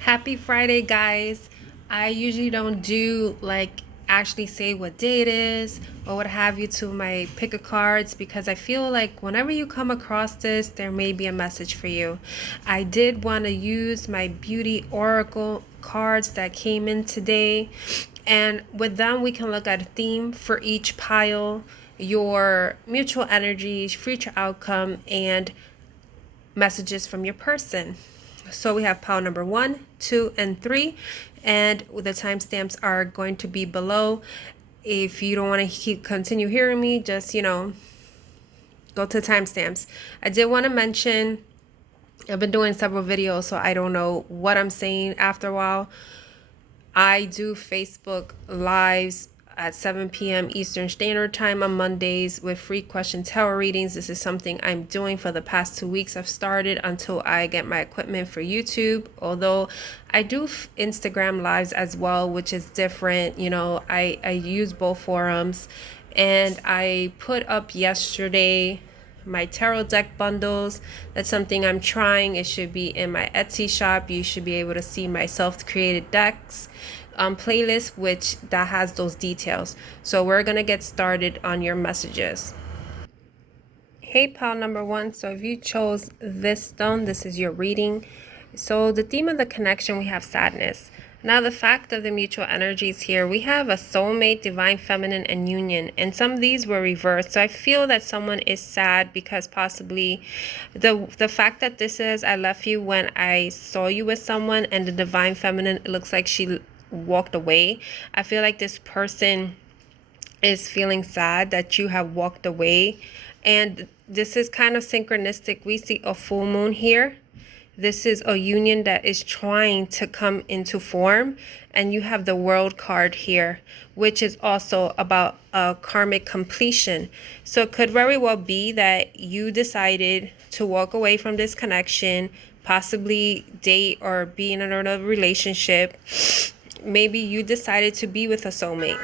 Happy Friday, guys. I usually don't do like actually say what day it is or what have you to my pick a cards because I feel like whenever you come across this, there may be a message for you. I did want to use my beauty oracle cards that came in today, and with them, we can look at a theme for each pile, your mutual energies, future outcome, and messages from your person. So we have pile number 1, 2, and 3, and the timestamps are going to be below. If you don't want to continue hearing me, just go to timestamps. I did want to mention I've been doing several videos, so I don't know what I'm saying after a while. I do Facebook lives at 7 p.m. Eastern Standard Time on Mondays with free question tarot readings. This is something I'm doing for the past 2 weeks. I've started until I get my equipment for YouTube. Although I do Instagram lives as well, which is different. I use both forums. And I put up yesterday my tarot deck bundles. That's something I'm trying. It should be in my Etsy shop. You should be able to see my self-created decks playlist, which that has those details. So we're gonna get started on your messages. Hey, pal number 1. So if you chose this stone, this is your reading. So the theme of the connection, we have sadness. Now, the fact of the mutual energies here, we have a soulmate, divine feminine, and union. And some of these were reversed. So I feel that someone is sad because possibly the fact that this is, I left you when I saw you with someone, and the divine feminine, it looks like she walked away. I feel like this person is feeling sad that you have walked away. And this is kind of synchronistic. We see a full moon here. This is a union that is trying to come into form. And you have the World card here, which is also about a karmic completion. So it could very well be that you decided to walk away from this connection, possibly date or be in another relationship. Maybe you decided to be with a soulmate.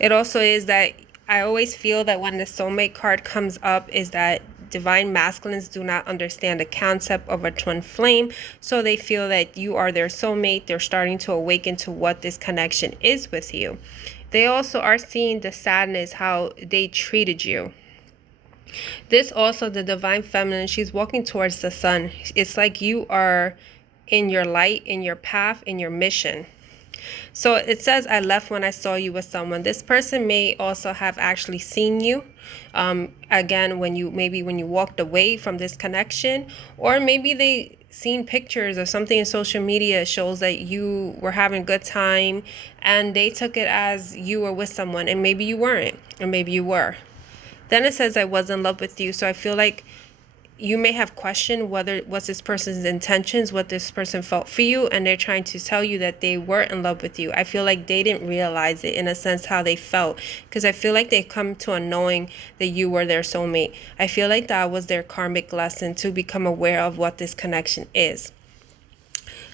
It also is that I always feel that when the soulmate card comes up is that divine masculines do not understand the concept of a twin flame, so they feel that you are their soulmate. They're starting to awaken to what this connection is with you. They also are seeing the sadness, how they treated you. This also, the divine feminine, she's walking towards the sun. It's like you are in your light, in your path, in your mission. So it says, I left when I saw you with someone. This person may also have actually seen you. Again, when you walked away from this connection, or maybe they seen pictures or something in social media shows that you were having a good time and they took it as you were with someone, and maybe you weren't, or maybe you were. Then it says, I was in love with you. So I feel like you may have questioned what's this person's intentions, what this person felt for you, and they're trying to tell you that they were in love with you. I feel like they didn't realize it, in a sense, how they felt, because I feel like they come to a knowing that you were their soulmate. I feel like that was their karmic lesson, to become aware of what this connection is.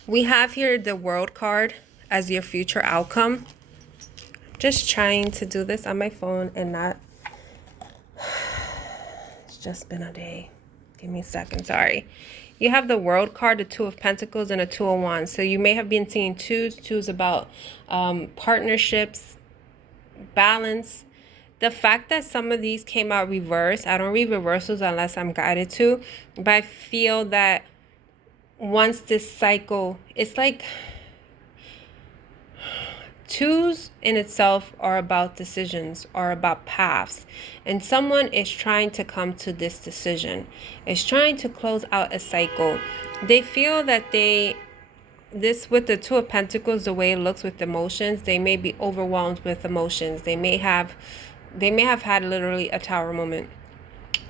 We have here the World card as your future outcome. Just trying to do this on my phone and not... It's just been a day. Give me a second, sorry. You have the World card, the Two of Pentacles, and a Two of Wands. So you may have been seeing twos. Twos about partnerships, balance. The fact that some of these came out reversed, I don't read reversals unless I'm guided to, but I feel that once this cycle, it's like... Twos in itself are about decisions, are about paths. And someone is trying to come to this decision, is trying to close out a cycle. They feel that this with the Two of Pentacles, the way it looks with emotions, they may be overwhelmed with emotions. They may have had literally a tower moment.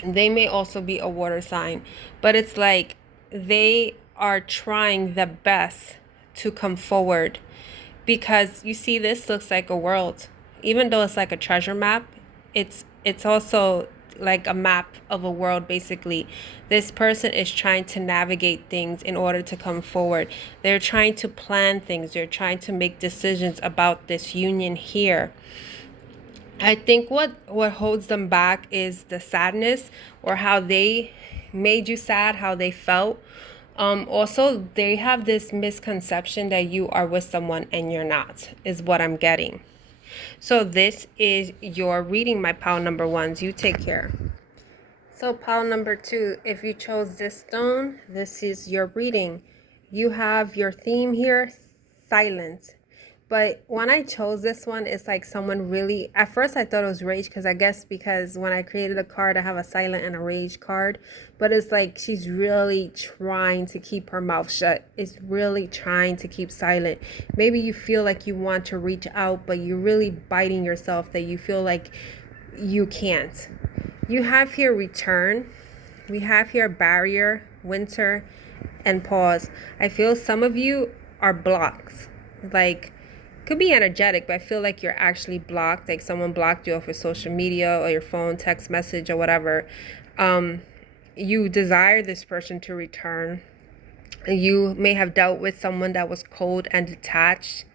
They may also be a water sign. But it's like they are trying the best to come forward. Because you see, this looks like a world. Even though it's like a treasure map, it's also like a map of a world, basically. This person is trying to navigate things in order to come forward. They're trying to plan things. They're trying to make decisions about this union here. I think what holds them back is the sadness, or how they made you sad, how they felt, Also, they have this misconception that you are with someone and you're not, is what I'm getting. So this is your reading, my pile number ones. You take care. So pile number two, if you chose this stone, this is your reading. You have your theme here, silence. But when I chose this one, it's like someone really, at first I thought it was rage, because I guess because when I created a card, I have a silent and a rage card. But it's like she's really trying to keep her mouth shut. It's really trying to keep silent. Maybe you feel like you want to reach out, but you're really biting yourself that you feel like you can't. You have here return. We have here barrier, winter, and pause. I feel some of you are blocked. Like, could be energetic, but I feel like you're actually blocked. Like someone blocked you off of social media or your phone, text message, or whatever. You desire this person to return. You may have dealt with someone that was cold and detached,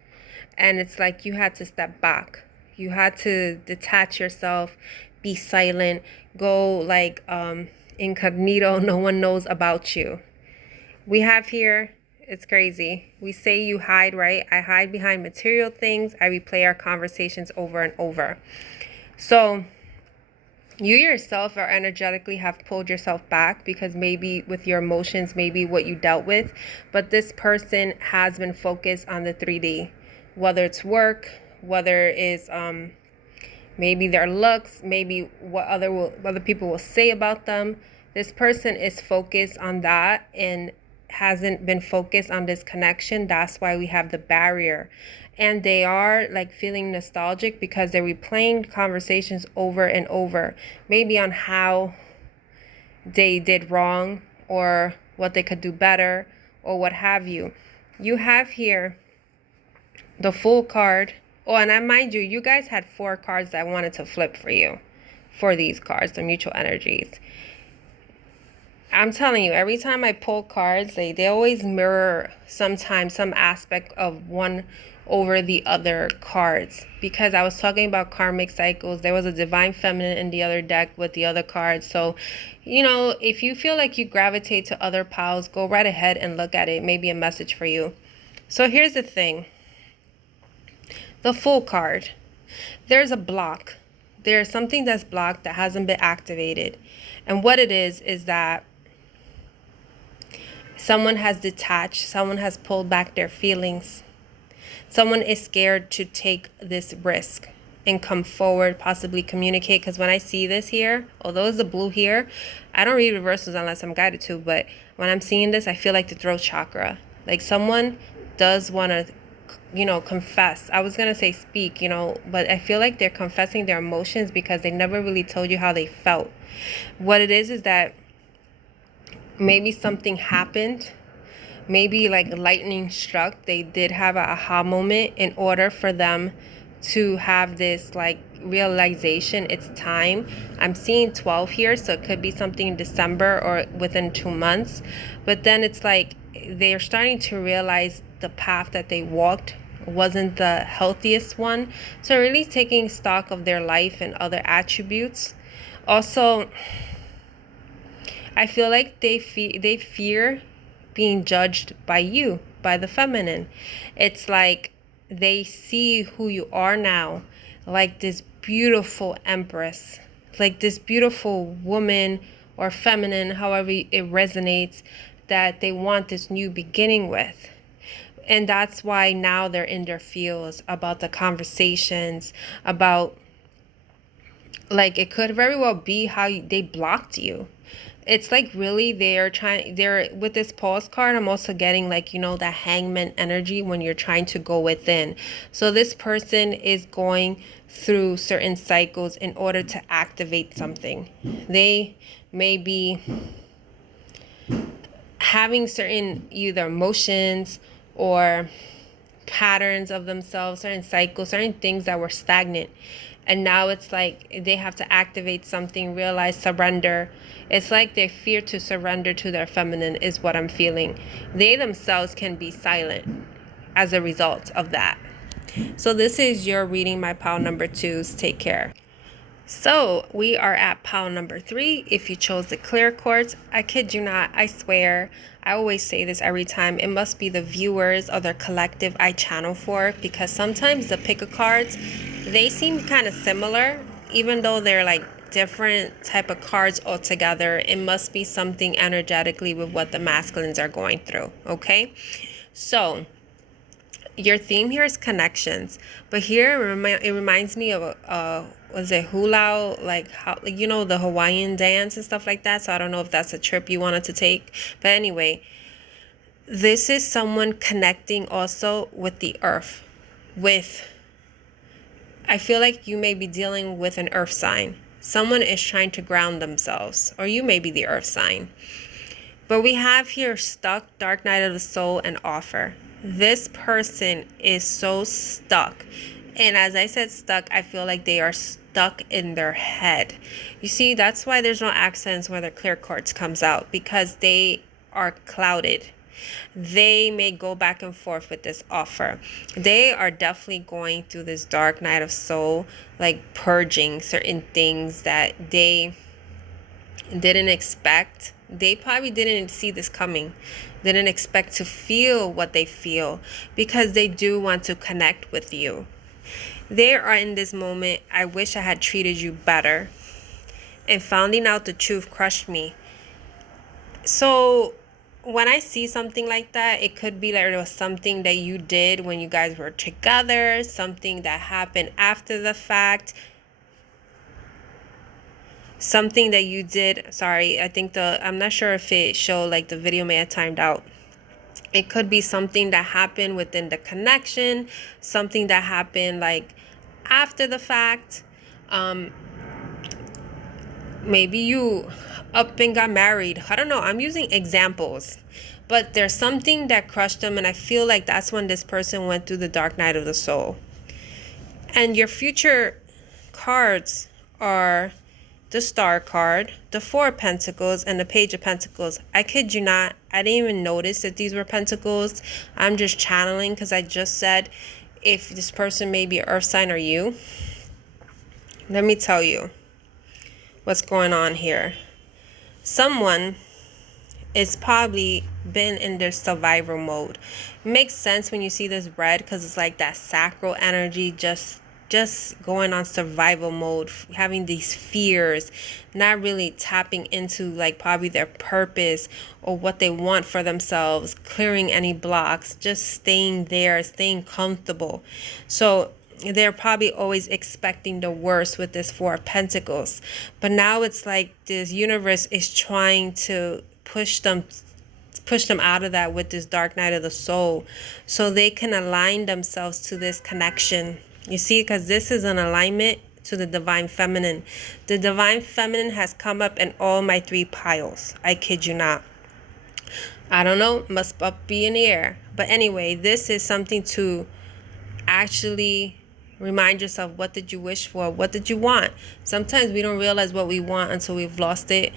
and it's like you had to step back. You had to detach yourself, be silent, go like incognito. No one knows about you. We have here, it's crazy. We say you hide, right? I hide behind material things. I replay our conversations over and over. So you yourself are energetically have pulled yourself back because maybe with your emotions, maybe what you dealt with. But this person has been focused on the 3D, whether it's work, whether it's maybe their looks, maybe what other people will say about them. This person is focused on that and hasn't been focused on this connection. That's why we have the barrier. And they are like feeling nostalgic because they're replaying conversations over and over, maybe on how they did wrong or what they could do better or what have you. You have here the Fool card. Oh, and I mind you, you guys had 4 cards that I wanted to flip for you for these cards, the mutual energies. I'm telling you, every time I pull cards, they always mirror sometimes some aspect of one over the other cards. Because I was talking about karmic cycles. There was a divine feminine in the other deck with the other cards. So, you know, if you feel like you gravitate to other piles, go right ahead and look at it. Maybe a message for you. So here's the thing. The Fool card. There's a block. There's something that's blocked that hasn't been activated. And what it is that someone has detached, someone has pulled back their feelings. Someone is scared to take this risk and come forward, possibly communicate. Because when I see this here, although it's the blue here, I don't read reversals unless I'm guided to. But when I'm seeing this, I feel like the throat chakra. Like someone does want to, you know, confess. I was going to say speak, you know, but I feel like they're confessing their emotions because they never really told you how they felt. What it is that maybe something happened. Maybe like lightning struck. They did have an aha moment in order for them to have this like realization. It's time. I'm seeing 12 here, so it could be something in December or within 2 months. But then it's like they're starting to realize the path that they walked wasn't the healthiest one. So really taking stock of their life and other attributes. Also, I feel like they fear being judged by you, by the feminine. It's like they see who you are now, like this beautiful empress, like this beautiful woman or feminine, however it resonates, that they want this new beginning with. And that's why now they're in their feels about the conversations, about like it could very well be how they blocked you. It's like really they're with this pause card. I'm also getting like, you know, the hangman energy when you're trying to go within. So this person is going through certain cycles in order to activate something. They may be having certain either emotions or patterns of themselves, certain cycles, certain things that were stagnant. And now it's like they have to activate something, realize, surrender. It's like they fear to surrender to their feminine is what I'm feeling. They themselves can be silent as a result of that. So this is your reading, my pile number 2s. Take care. So we are at pile number 3. If you chose the clear quartz, I kid you not, I swear, I always say this every time, it must be the viewers or their collective I channel for, because sometimes the pick of cards, they seem kind of similar, even though they're like different type of cards altogether. It must be something energetically with what the masculines are going through, okay? So your theme here is connections, but here it reminds me of was it hula, like how, like, you know, the Hawaiian dance and stuff like that. So I don't know if that's a trip you wanted to take, but anyway, this is someone connecting also with the earth. With, I feel like you may be dealing with an earth sign. Someone is trying to ground themselves, or you may be the earth sign. But we have here stuck, dark night of the soul, and offer. This person is so stuck. And as I said stuck, I feel like they are stuck in their head. You see, that's why there's no accents when the clear quartz comes out, because they are clouded. They may go back and forth with this offer. They are definitely going through this dark night of soul, like purging certain things that they didn't expect. They probably didn't see this coming, didn't expect to feel what they feel, because they do want to connect with you. They are in this moment, I wish I had treated you better, and finding out the truth crushed me. So when I see something like that, it could be like it was something that you did when you guys were together, something that happened after the fact, something that you did. Sorry, I think I'm not sure if it showed, like the video may have timed out. It could be something that happened within the connection, something that happened like after the fact. Maybe you up and got married. I don't know. I'm using examples. But there's something that crushed them, and I feel like that's when this person went through the dark night of the soul. And your future cards are the Star card, the Four of Pentacles, and the Page of Pentacles. I kid you not, I didn't even notice that these were pentacles. I'm just channeling because I just said if this person may be an earth sign or you. Let me tell you what's going on here. Someone is probably been in their survival mode. It makes sense when you see this red, because it's like that sacral energy, just going on survival mode, having these fears, not really tapping into like probably their purpose or what they want for themselves, clearing any blocks, just staying there, staying comfortable. So they're probably always expecting the worst with this Four of Pentacles. But now it's like this universe is trying to push them out of that with this dark night of the soul, so they can align themselves to this connection. You see, because this is an alignment to the divine feminine. The divine feminine has come up in all my 3 piles. I kid you not. I don't know, must be in the air. But anyway, this is something to actually remind yourself, what did you wish for? What did you want? Sometimes we don't realize what we want until we've lost it.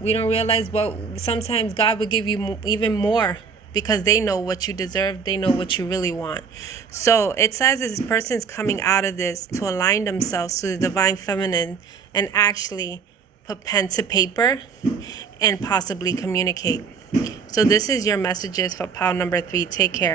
We don't realize sometimes God will give you even more, because they know what you deserve. They know what you really want. So it says this person's coming out of this to align themselves to the divine feminine and actually put pen to paper and possibly communicate. So this is your messages for pile number 3. Take care.